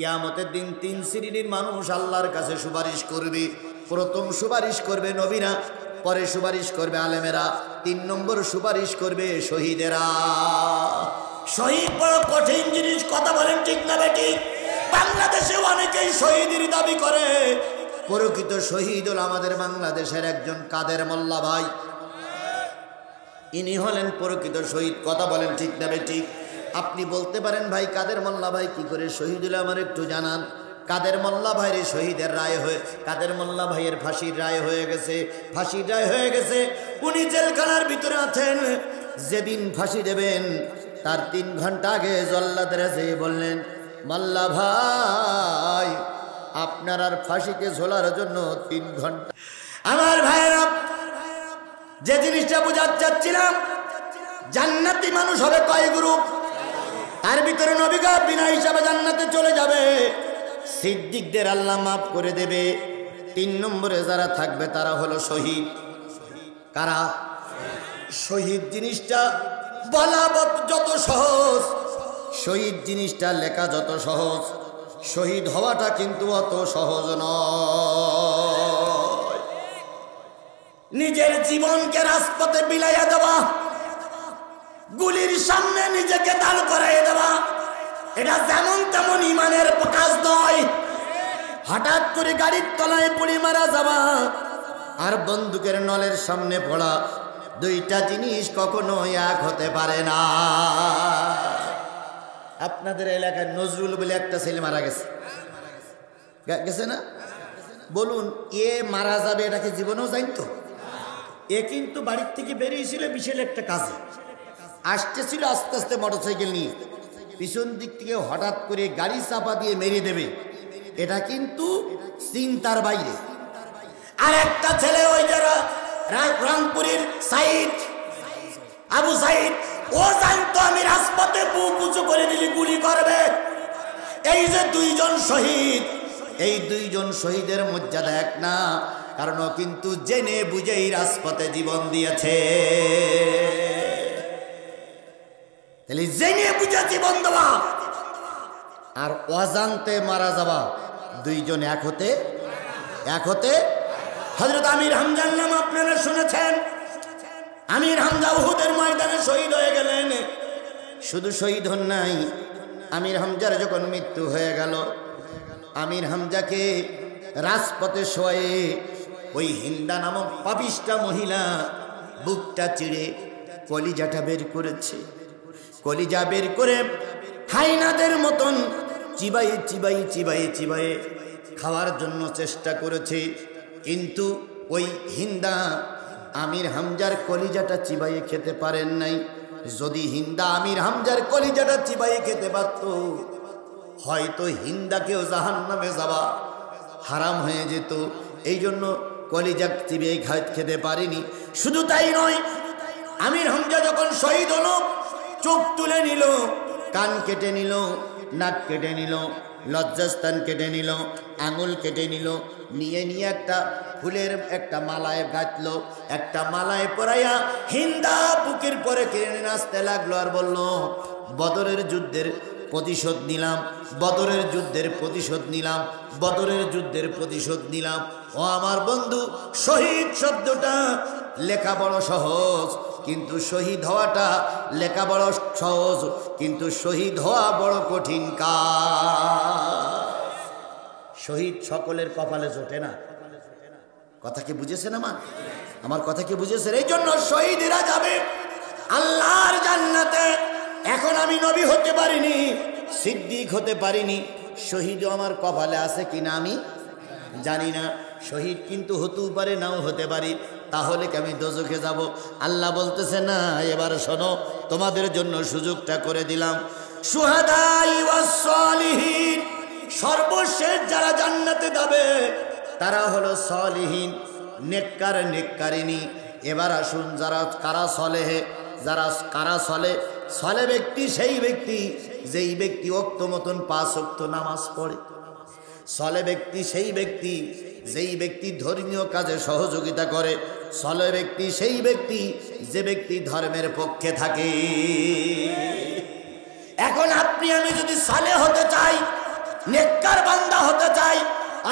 কিয়ামতের দিন তিন শ্রেণীর মানুষ আল্লাহর কাছে সুপারিশ করবে। প্রথম সুপারিশ করবে নবীরা, পরে সুপারিশ করবে আলেমেরা, 3 নম্বর সুপারিশ করবে শহীদেরা। শহীদ বড় কঠিন জিনিস, কথা বলেন ঠিক না বেঠিক? বাংলাদেশে অনেকেই শহীদের দাবি করে, প্রকৃত শহীদ হল আমাদের বাংলাদেশের একজন কাদের মোল্লা ভাই। ইনি হলেন প্রকৃত শহীদ, কথা বলেন ঠিক না বেঠিক? আপনি বলতে পারেন ভাই কাদের মোল্লা ভাই কি করে শহীদ হলে আমার একটু জানান। কাদের মোল্লা ভাইয়ের শহীদের রায় হয়ে, কাদের মোল্লা ভাইয়ের ফাঁসির রায় হয়ে গেছে, ফাঁসির রায় হয়ে গেছে। উনি জেলখানার ভিতরে আছেন। যেদিন ফাঁসি দেবেন তার 3 ঘন্টা আগে জল্লাদের যেয়ে বললেন, মোল্লা ভাই আপনার আর ফাঁসিকে ঝোলার জন্য 3 ঘন্টা। আমার ভাইয়েরা, যে জিনিসটা বোঝাতে চাচ্ছিলাম, জান্নাতি মানুষ হবে কয় গ্রুপ? তার ভিতরে নবীগণ বিনা হিসাবে জান্নাতে চলে যাবে, সিদ্দিকদের আল্লাহ মাফ করে দেবে। 3 নম্বরে যারা থাকবে তারা হলো শহীদ। কারা? শহীদ জিনিসটা বলা যত সহজ, শহীদ জিনিসটা লেখা যত সহজ, শহীদ হওয়াটা কিন্তু অত সহজ নয়। নিজের জীবনকে রাজপথে বিলাইয়া দেওয়া, গুলির সামনে নিজেকে দাঁড় করাইয়া দেওয়া, এটা যেমন তেমন ইমানের কাজ নয়। হঠাৎ করে গাড়ির তলায় পড়ে মারা যাওয়া আর বন্দুকের নলের সামনে পড়া, 2টা জিনিস কখনো এক হতে পারে না। আপনাদের এলাকায় নজরুল বলে একটা ছেলে মারা গেছে, গেছে না? বলুন, এ মারা যাবে এটাকে জীবনেও জানতো? এ কিন্তু বাড়ির থেকে বেরিয়েছিল বিশাল একটা কাজে, আসতেছিল আস্তে আস্তে মোটরসাইকেল নিয়ে, পিছন দিক থেকে হঠাৎ করে গাড়ি চাপা দিয়ে মেরে দেবে, এটা কিন্তু চিন্তার বাইরে। আর একটা ছেলে ওই যারা রংপুরের সাইদ, আবু সাইদ, ও জানতো আমি রাজপথে বুক উঁচু করে দিলে গুলি করবে। এই যে 2 জন শহীদ, এই 2 জন শহীদের মর্যাদা এক না, কারণ ও কিন্তু জেনে বুঝেই রাজপথে জীবন দিয়েছে। তাহলে জেনে বুঝে জীবন দেওয়া আর অজান্তে মারা যাওয়া, 2 জন এক হতে। হযরত আমির হামজার নাম আপনারা শুনেছেন। আমির হামজা উহুদের ময়দানে শহীদ হয়ে গেলেন। শুধু শহীদ হন নাই, আমির হামজার যখন মৃত্যু হয়ে গেল, আমির হামজাকে রাজপথে শোয়ে ওই হিন্দা নামক পাপিষ্টা মহিলা বুকটা চিড়ে কলিজাটা বের করেছে। কলিজা বের করে হাইনাদের মতন চিবাই চিবাই চিবাই চিবাই খাওয়ার জন্য চেষ্টা করেছে, কিন্তু ওই হিন্দা আমির হামজার কলিজাটা চিবাইয়ে খেতে পারেন নাই। যদি হিন্দা আমির হামজার কলিজাটা চিবাইয়ে খেতে পারত, হয়তো হিন্দাকেও জাহান্নামে যাওয়া হারাম হয়ে যেত। এই জন্য কলিজা চিবিয়ে খেতে পারেনি। শুধু তাই নয়, আমির হামজা যখন শহীদ হলো, চোখ তুলে নিল, কান কেটে নিল, নাক কেটে নিল, লজ্জাস্থান কেটে নিল, আঙুল কেটে নিল, নিয়ে একটা ফুলের একটা মালায় গাঁথলো, একটা মালায় পরাইয়া হিন্দা বুকের পরে কেড়ে নাচতে লাগলো আর বলল, বদরের যুদ্ধের প্রতিশোধ নিলাম, বদরের যুদ্ধের প্রতিশোধ নিলাম, বদরের যুদ্ধের প্রতিশোধ নিলাম। ও আমার বন্ধু, শহীদ শব্দটা লেখা বড় সহজ, কিন্তু শহীদ হওয়াটা লেখা বড় সহজ, কিন্তু শহীদ হওয়া বড় কঠিন কাজ। শহীদ সকলের কপালে জোটে না। কথা কি বুঝেছেন? আমার কথা কি বুঝেছেন? এই জন্য শহীদেরা যাবে আল্লাহর জান্নাতে। এখন আমি নবী হতে পারিনি, সিদ্দিক হতে পারিনি, শহীদও আমার কপালে আছে কিনা আমি জানি না। শহীদ কিন্তু হতেও পারে, নাও হতে পারি, তাহলে কি আমি দোজখে যাব? আল্লাহ বলতেছে না, এবার শোনো, তোমাদের জন্য সুযোগটা করে দিলাম। শুহাদাই ওয়াস সালিহিন, সর্বশেষ যারা জান্নাতে যাবে তারা হলো সালিহিন, নেককার নেককারিনী। এবার আসুন, যারা কারা সলেহে, যারা কারা সলে ব্যক্তি সেই ব্যক্তি যেই ব্যক্তি ওয়াক্ত মতন 5 ওয়াক্ত নামাজ পড়ে। সলে ব্যক্তি সেই ব্যক্তি যেই ব্যক্তি ধর্মীয় কাজে সহযোগিতা করে। সলে ব্যক্তি সেই ব্যক্তি যে ব্যক্তি ধর্মের পক্ষে থাকে। এখন আপনি আমি যদি সালে হতে চাই, নেককার বান্দা হতে চাই,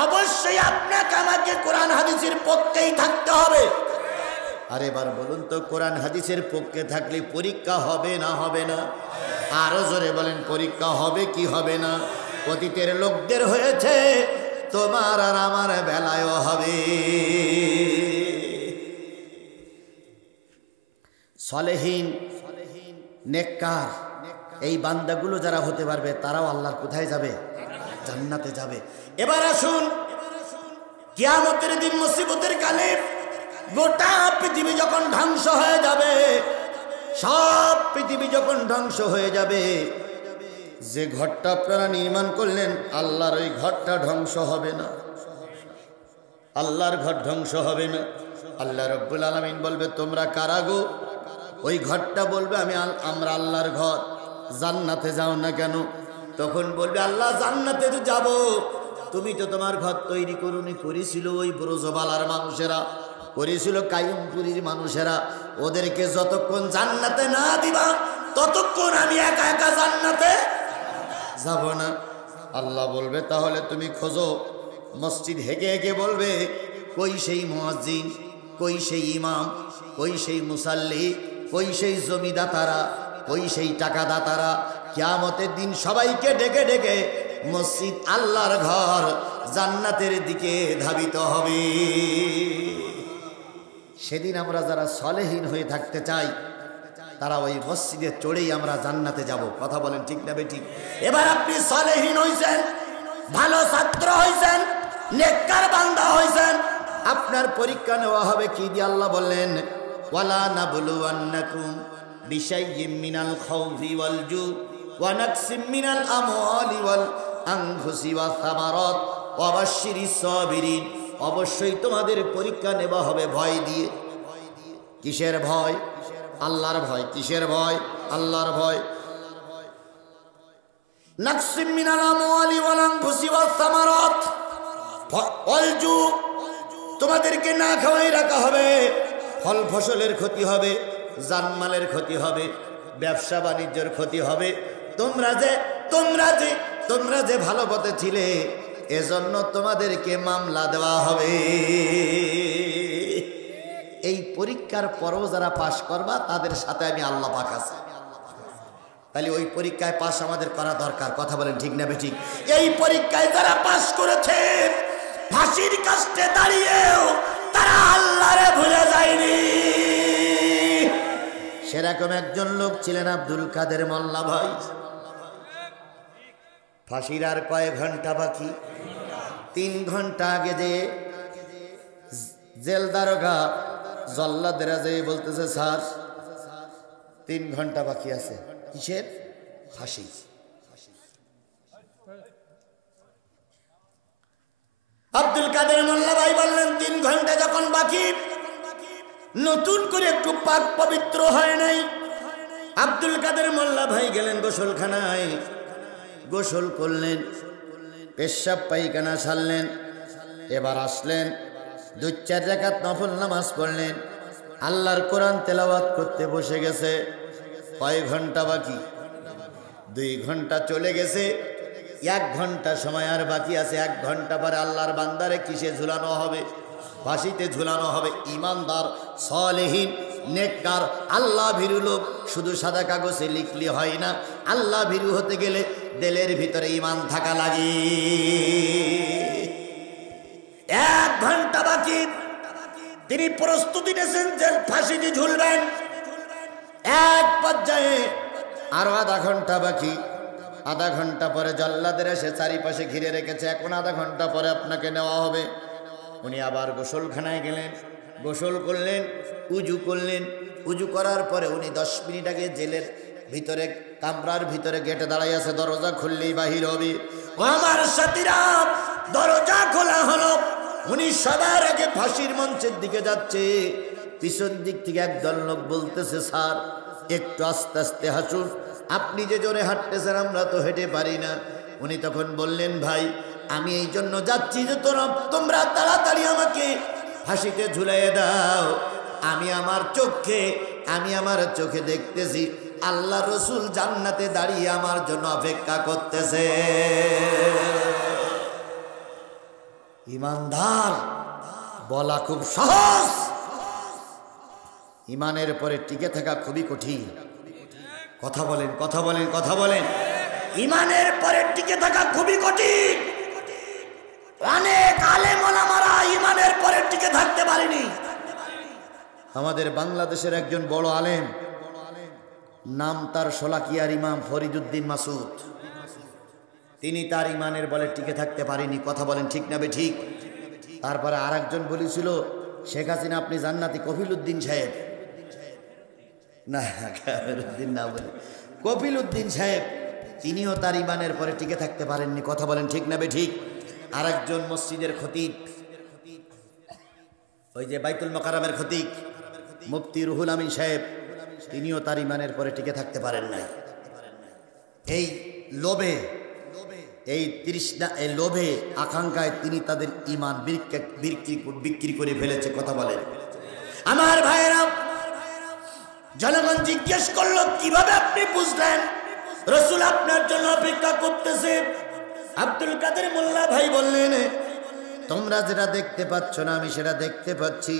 অবশ্যই আপনাকে আমাকে কোরআন হাদিসের পক্ষেই থাকতে হবে। আর এবার বলুন তো, কোরআন হাদিসের পক্ষে থাকলে পরীক্ষা হবে না হবে না? আরো জোরে বলেন, পরীক্ষা হবে কি হবে না? অতীতের লোকদের হয়েছে, তোমার আর আমার বেলায়ও হবে। সলেহীন নেককার এই বান্দাগুলো যারা হতে পারবে, তারাও আল্লাহর কোথায় যাবে? জান্নাতে যাবে। এবার আসুন, কিয়ামতের দিন মুসিবতের কালে গোটা পৃথিবী যখন ধ্বংস হয়ে যাবে, সব পৃথিবী যখন ধ্বংস হয়ে যাবে, যে ঘরটা আপনারা নির্মাণ করলেন, আল্লাহর ওই ঘরটা ধ্বংস হবে না? আল্লাহর ঘর ধ্বংস হবে না? আল্লাহ রাব্বুল আলামিন বলবে, তোমরা কারা গো? ওই ঘরটা বলবে, আমরা আল্লাহর ঘর। জান্নাতে যাও না কেন? তখন বলবে, আল্লাহ জান্নাতে তো যাব, তুমি তো তোমার ঘর তৈরি করুনি, করেছিল ওই ব্রজবালার মানুষেরা, করেছিল কায়ুমপুরীর মানুষেরা। ওদেরকে যতক্ষণ জান্নাতে না দিবা, ততক্ষণ আমি একা একা জান্নাতে যাব না। আল্লাহ বলবে, তাহলে তুমি খোঁজো। মসজিদ হেগে হেগে বলবে, কই সেই মুয়াজ্জিন, কই সেই ইমাম, কই সেই মুসাল্লি, কই সেই জমিদাতারা, কই সেই টাকাদাতারা? কিয়ামতের দিন সবাইকে ডেকে ডেকে মসজিদ, আল্লাহর ঘর, জান্নাতের দিকে ধাবিত হবে। সেদিন আমরা যারা সলেহীন হয়ে থাকতে চাই, তারা ওই মসজিদে চড়েই আমরা জান্নাতে যাব। কথা বলেন ঠিক না বেঠিক? এবার আপনি সলেহীন হইছেন, ভালো ছাত্র হইছেন, নেককার বান্দা হইছেন, আপনার পরীক্ষা নেওয়া হবে কি দিয়ে? আল্লাহ বললেন, ওয়ালা নাবলুওয়ান্নাকুম বিশাইয়্যিম মিনাল খাউফি ওয়াল জু ওয়া নাকসিম মিনাল আমওয়ালি ওয়াল আনফুসি ওয়াস সামারাত ওয়া বাশশিরিস সাবিরিন। অবশ্যই তোমাদের পরীক্ষা নেওয়া হবে ভয় দিয়ে। কিসের ভয়? আল্লাহর ভয়। কিসের ভয়? আল্লাহর ভয়। নাকসিম মিনাল আমওয়ালি ওয়াল আনফুসি ওয়াস সামারাত ওয়াল জু, তোমাদেরকে না খাওয়াই রাখা হবে, ফল ফসলের ক্ষতি হবে, জানমালের ক্ষতি হবে, ব্যবসা বাণিজ্যের ক্ষতি হবে। তোমরা যে ভালো পথে ছিলে, এজন্য তোমাদেরকে মামলা দেওয়া হবে। এই পরীক্ষার পরও যারা পাশ করবা, তাদের সাথে আমি আল্লাহ পাক আছি। তাহলে ওই পরীক্ষায় পাশ আমাদের করা দরকার। কথা বলেন ঠিক না বেঠিক? এই পরীক্ষায় যারা পাশ করেছে, ফাঁসির কাস্টে দাঁড়িয়েও তারা আল্লাহরে ভুলে যায়নি। সেরকম একজন লোক ছিলেন আব্দুল কাদের মোল্লা ভাই। ফাঁসির আর কয়েক ঘন্টা বাকি। 3 ঘন্টা আগে যে জেল দারোগা জল্লাদেরা যে বলতেছে, স্যার 3 ঘন্টা বাকি আছে। কিসের? ফাঁসি। আব্দুল কাদের মোল্লা ভাই বললেন, 3 ঘন্টা যখন বাকি, নতুন করে একটু পাক পবিত্র হয় নাই। আব্দুল কাদের মোল্লা ভাই গেলেন গোসলখানায়, গোসল করলেন, পেশাব পায়খানা সারলেন। এবার আসলেন, 2-4 রাকাত নফল নামাজ পড়লেন, আল্লাহর কোরআন তেলাওয়াত করতে বসে গেছে। কয় ঘন্টা বাকি? 2 ঘন্টা চলে গেছে। 1 ঘন্টা সময় আর বাকি আছে। 1 ঘন্টা পরে আল্লাহর বান্দারে কিসে ঝুলানো হবে? ফাঁসিতে ঝুলানো হবে। ইমানদার, সলেহীন, নেককার, আল্লাহ ভীরু লোক শুধু সাদা কাগজে লিখলে হয় না। আল্লাহ ভীরু হতে গেলে দিলের ভিতরে ঈমান থাকা লাগে। 1 ঘন্টা বাকি, তিনি প্রস্তুতি নিয়েছেন যে ফাঁসিতে ঝুলবেন। এক পর্যায়ে আরো 1/2 ঘন্টা বাকি। 1/2 ঘন্টা পরে জল্লাদের এসে চারিপাশে ঘিরে রেখেছে, এখন 1/2 ঘন্টা পরে আপনাকে নেওয়া হবে। উনি আবার গোসলখানায় গেলেন, গোসল করলেন, উজু করলেন। উজু করার পরে উনি 10 মিনিট আগে জেলের ভিতরে, কামরার ভিতরে গেটে দাঁড়াই আছে, দরজা খুললেই বাহির হবে। আমার সাথীরা, দরজা খোলা হলো। উনি সবার আগে ফাঁসির মঞ্চের দিকে যাচ্ছে। পিছন দিক থেকে একদল লোক বলতেছে, স্যার একটু আস্তে আস্তে হাঁটুন, আপনি যে জোরে হাঁটতেছেন আমরা তো হেঁটে পারি না। উনি তখন বললেন, ভাই আমি এই জন্য যাচ্ছি যে তোমরা তাড়াতাড়ি আমাকে ফাঁসিতে ঝুলাইয়ে দাও। আমি আমার চোখে দেখতেছি আল্লাহ রসুল জান্নাতে দাঁড়িয়ে আমার জন্য অপেক্ষা করতেছে। ইমানদার বলা খুব সহজ, ইমানের পরে টিকে থাকা খুবই কঠিন। কথা বলেন, কথা বলেন, কথা বলেন। ইমানের পরে টিকে থাকা খুবই কঠিন। অনেক আলেম ওলামারা ইমানের পরে টিকে থাকতে পারেনি। আমাদের বাংলাদেশের একজন বড় আলেম, নাম তার শোলাকিয়ার ইমাম ফরিদুদ্দিন মাসুদ, তিনি তার ইমানের বলে টিকে থাকতে পারেনি। কথা বলেন ঠিক না বে ঠিক? তারপরে আর একজন বলেছিল শেখ হাসিনা আপনি জান্নাতি, কফিল উদ্দিন সাহেব, না কফিলউদ্দিন না বলে কফিল উদ্দিন সাহেব, তিনিও তার ইমানের পরে টিকে থাকতে পারেননি। কথা বলেন ঠিক না বে ঠিক? আর একজন মসজিদের খতিব, ওই যে বাইতুল মোকাররমের খতিব মুফতি রুহুল আমিন সাহেব, তিনিও তার ইমানের পরে টিকে থাকতে পারেন নাই। এই লোভে, এই তৃষ্ণা, এই লোভে আকাঙ্ক্ষায় তিনি তাদের ইমান বিক্রি করে ফেলেছে। কথা বলেন আমার ভাইয়েরা। জনগণ জিজ্ঞেস করলো কিভাবে আপনি বুঝলেন রসুল আপনার জন্য অপেক্ষা করতেছে? আব্দুল কাদের মোল্লা ভাই বললেন, তোমরা যেটা দেখতে পাচ্ছ না আমি সেটা দেখতে পাচ্ছি।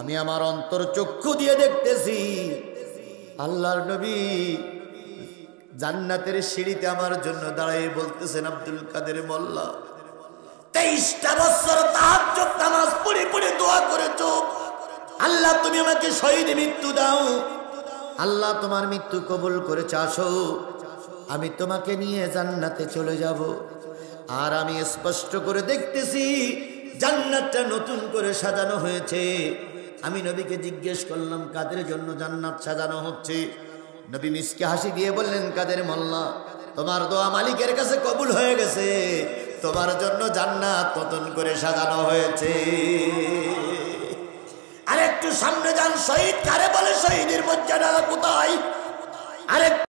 আমি আমার অন্তর চক্ষু দিয়ে দেখতেছি আল্লাহর নবী জান্নাতের সিঁড়িতে আমার জন্য দাঁড়িয়ে বলতেছেন, আব্দুল কাদের মোল্লা 23টা বছর তাহাজ্জুদ নামাজ পড়ে পড়ে দোয়া করেছো, আল্লাহ তুমি আমাকে শহীদ মৃত্যু দাও, আল্লাহ তোমার মৃত্যু কবুল করেছে, আসো আমি তোমাকে নিয়ে জান্নাতে চলে যাব। আর আমি স্পষ্ট করে দেখতেছি জান্নাতটা নতুন করে সাজানো হয়েছে। আমি নবীকে জিজ্ঞেস করলাম কাদের জন্য জান্নাত সাজানো হচ্ছে? নবী মিসকে হাসি দিয়ে বললেন, কাদের মোল্লা তোমার দোয়া মালিকের কাছে কবুল হয়ে গেছে, তোমার জন্য জান্নাত নতুন করে সাজানো হয়েছে। আর একটু সামনে যান, শহীদ কারে বলে, শহীদের মর্যাদা কোথায়? আরেক